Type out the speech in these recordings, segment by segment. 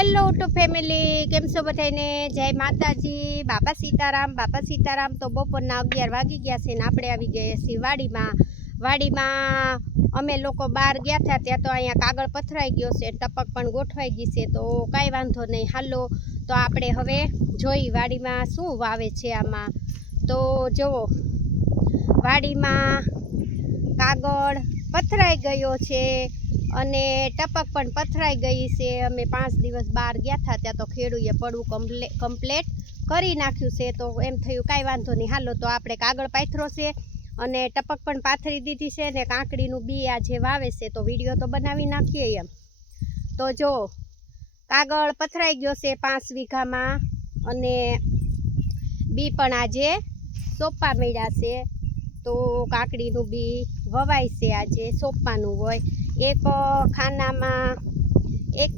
Hello two family, કેમ છો બધાને? જય માતાજી, બાપા સીતારામ. તો બપોરના 11 વાગી ગયા છે ને આપણે આવી ગયા છીએ વાડીમાં અમે લોકો બહાર ગયા હતા ત્યાં તો અહીંયા કાગળ પથરાઈ ગયો છે, ટપક પણ ગોઠવાઈ ગઈ છે, તો કાંઈ વાંધો નહીં. હાલો તો આપણે હવે જોઈ વાડીમાં શું વાવે છે આમાં. તો જુઓ, વાડીમાં કાગળ પથરાઈ ગયો છે અને ટપક પણ પથરાઈ ગઈ છે. અમે 5 દિવસ બહાર ગયા હતા ત્યાં તો ખેડૂએ પડવું કમ્પ્લેટ કરી નાખ્યું છે, તો એમ થયું કાંઈ વાંધો નહીં. હાલો તો આપણે કાગળ પાથરો છે અને ટપક પણ પાથરી દીધી છે ને કાંકડીનું બી આજે વાવે છે, તો વિડીયો તો બનાવી નાખીએ એમ. તો જો કાગળ પથરાઈ ગયો છે 5 વીઘામાં અને બી પણ આજે સોંપવા મળ્યા છે. તો કાકડીનું બી વવાય છે, આજે સોંપવાનું હોય. એક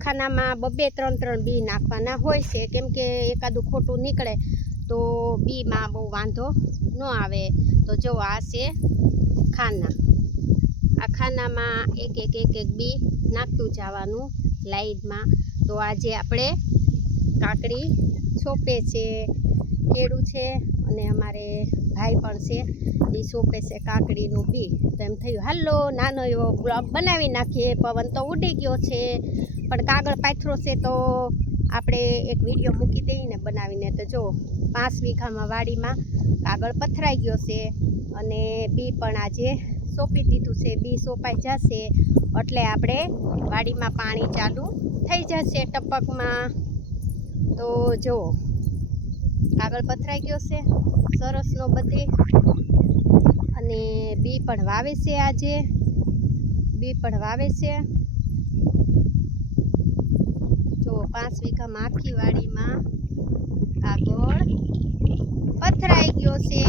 ખાનામાં 2-3 બી નાખવાના હોય છે, કેમ કે એકાદું ખોટું નીકળે તો બીમાં બહુ વાંધો ન આવે. તો જો આ છે ખાના, આ ખાનામાં એક બી નાખતું જવાનું લાઈનમાં. તો આજે આપણે કાકડી સોંપે છે, ખેડૂ છે અને અમારે ભાઈ પણ છે, એ સોંપે છે કાકડીનું બી. તો એમ થયું હાલો નાનો એવો બ્લોગ બનાવી નાખીએ. પવન તો ઉડી ગયો છે પણ કાગળ પાથરો છે તો આપણે એક વિડીયો મૂકી દઈએ બનાવીને. તો જો 5 વીઘામાં વાડીમાં કાગળ પથરાઈ ગયો છે અને બી પણ આજે સોંપી દીધું છે. બી સોંપાઈ જશે એટલે આપણે વાડીમાં પાણી ચાલુ થઈ જશે ટપકમાં. તો જો કાગળ પથરાઈ ગયો છે સરસનો બધે અને બી પણ વાવે છે, આજે બી પણ વાવે છે. જો 5 વીઘામાં આખી વાડીમાં કાગળ પથરાઈ ગયો છે.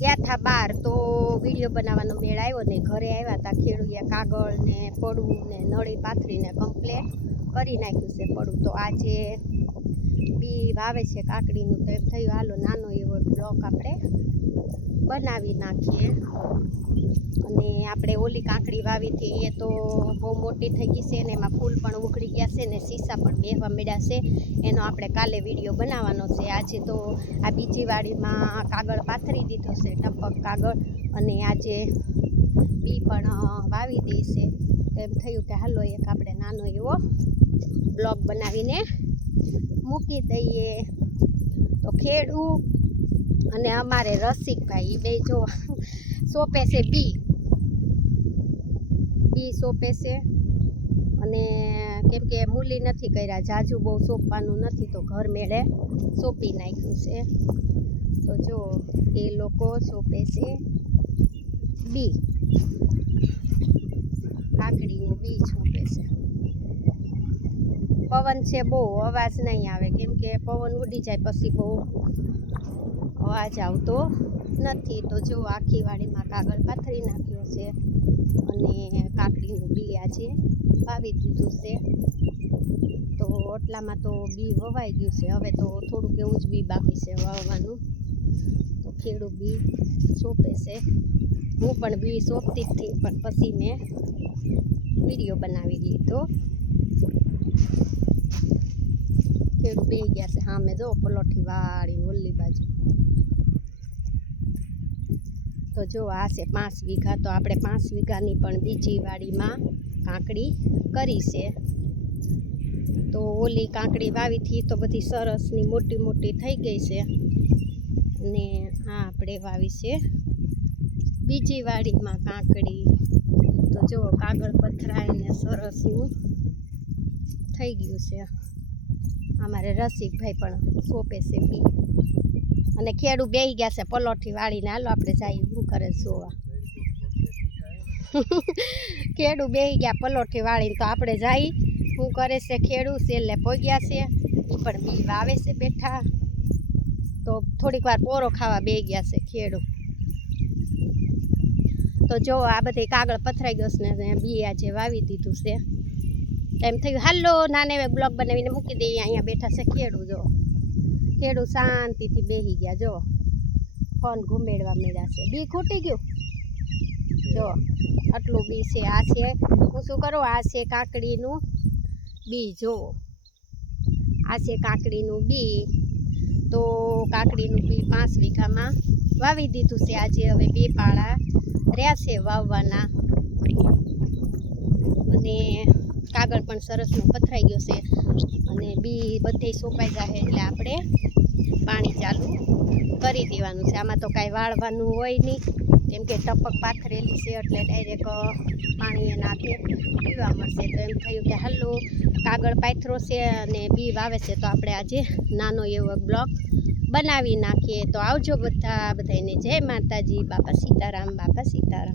ગયા હતા બહાર તો વિડીયો બનાવવાનો મેળ આવ્યો ને, ઘરે આવ્યા હતા ખેડૂએ કાગળ ને પડવું ને નળી પાથરીને કમ્પ્લેટ કરી નાખ્યું છે પડવું. તો આજે બી વાવે છે કાકડીનું. તો એમ થયું હાલો નાનો એવો બ્લોક આપણે બનાવી નાખીએ. અને આપણે ઓલી કાકડી વાવી હતી એ તો બહુ મોટી થઈ ગઈ છે ને એમાં ફૂલ પણ ઉઘડી ગયા છે ને સીસા પણ બેહવા મળ્યા છે, એનો આપણે કાલે વિડીયો બનાવવાનો છે. આજે તો આ બીજી વાડીમાં કાગળ પાથરી દીધો છે, ટપક કાગળ, અને આજે બી પણ વાવી દઈ છે. તો એમ થયું કે હાલો એક આપણે નાનો એવો બ્લોગ બનાવીને મૂકી દઈએ. તો ખેડૂ અને અમારે રસિકભાઈ બે જો સોંપે છે બી સોંપે છે. અને કેમ કે મૂલી નથી કર્યા, જાજુ બહુ સોંપવાનું નથી તો ઘર મેળે સોંપી નાખ્યું છે. તો જો એ લોકો સોંપે છે બી, કાકડીનું બી સોંપે છે. પવન છે બહુ, અવાજ નહીં આવે કેમ કે પવન ઉડી જાય પછી બહુ અવાજ આવતો નથી. તો જો આખી વાડીમાં કાગળ પાથરી નાખ્યો છે અને કાકડીનું બી આજે વાવી દીધું છે. તો ઓટલામાં તો બી વવાઈ ગયું છે, હવે તો થોડુંક એવું જ બી બાકી છે વાવવાનું. તો ખેડૂ બી સોંપે છે, હું પણ બી સોંપતી હતી પણ પછી મેં વિડીયો બનાવી લીધો. ખેડૂ બે ગયા છે સામે જો પલોઠી વાળી ઓલી બાજુ. તો જો આ છે 5 વીઘા. તો આપણે 5 વીઘાની પણ બીજી વાડીમાં કાકડી કરી છે. તો ઓલી કાકડી વાવી હતી તો બધી સરસની મોટી થઈ ગઈ છે અને આ આપણે વાવી છે બીજી વાડીમાં કાકડી. તો જો કાગળ પથરાઈને સરસનું થઈ ગયું છે. અમારે રસિકભાઈ પણ સોંપે છે બી અને ખેડૂ બેહી ગયા છે પલોઠી વાળીને. હાલો આપણે જઈએ શું કરે જોવા. ખેડૂ બેહી ગયા પલોઠી વાળીને, તો આપણે જઈ શું કરે છે ખેડૂ. છેલ્લે પહોંચ્યા છે, એ પણ બી વાવે છે બેઠા. તો થોડીક વાર પોરો ખાવા બેહી ગયા છે ખેડૂ. તો જો આ બધી કાગળ પથરાઈ ગયો ને બી આજે વાવી દીધું છે. એમ થયું હાલો નાને હવે બ્લોગ બનાવીને મૂકી દઈએ. અહીંયા બેઠા છે ખેડૂ. જો ખેડૂ શાંતિથી બેસી ગયા, જો ફોન ઘુમેડવા મળ્યા છે. બી ખૂટી ગયું જો આટલું બી છે. આ છે હું શું કરું, આ છે કાકડીનું બી જોવો, આ છે કાકડીનું બી. તો કાકડીનું બી 5 વીઘામાં વાવી દીધું છે. આજે હવે 2 પાળા રહ્યા છે વાવવાના. અને કાગળ પણ સરસનો પથરાઈ ગયો છે અને બી બધે સોંપાઈ જાય એટલે આપણે પાણી ચાલુ કરી દેવાનું છે. આમાં તો કાંઈ વાળવાનું હોય નહીં, કેમ કે ટપક પાથરેલી છે એટલે ડાયરેક્ટ પાણી એના હાથે પીવા મળશે. તો એમ થયું કે હાલો કાગળ પાથરો છે અને બી વાવે છે તો આપણે આજે નાનો એવો બ્લોગ બનાવી નાખીએ. તો આવજો બધાને જય માતાજી. બાપા સીતારામ, બાપા સીતારામ.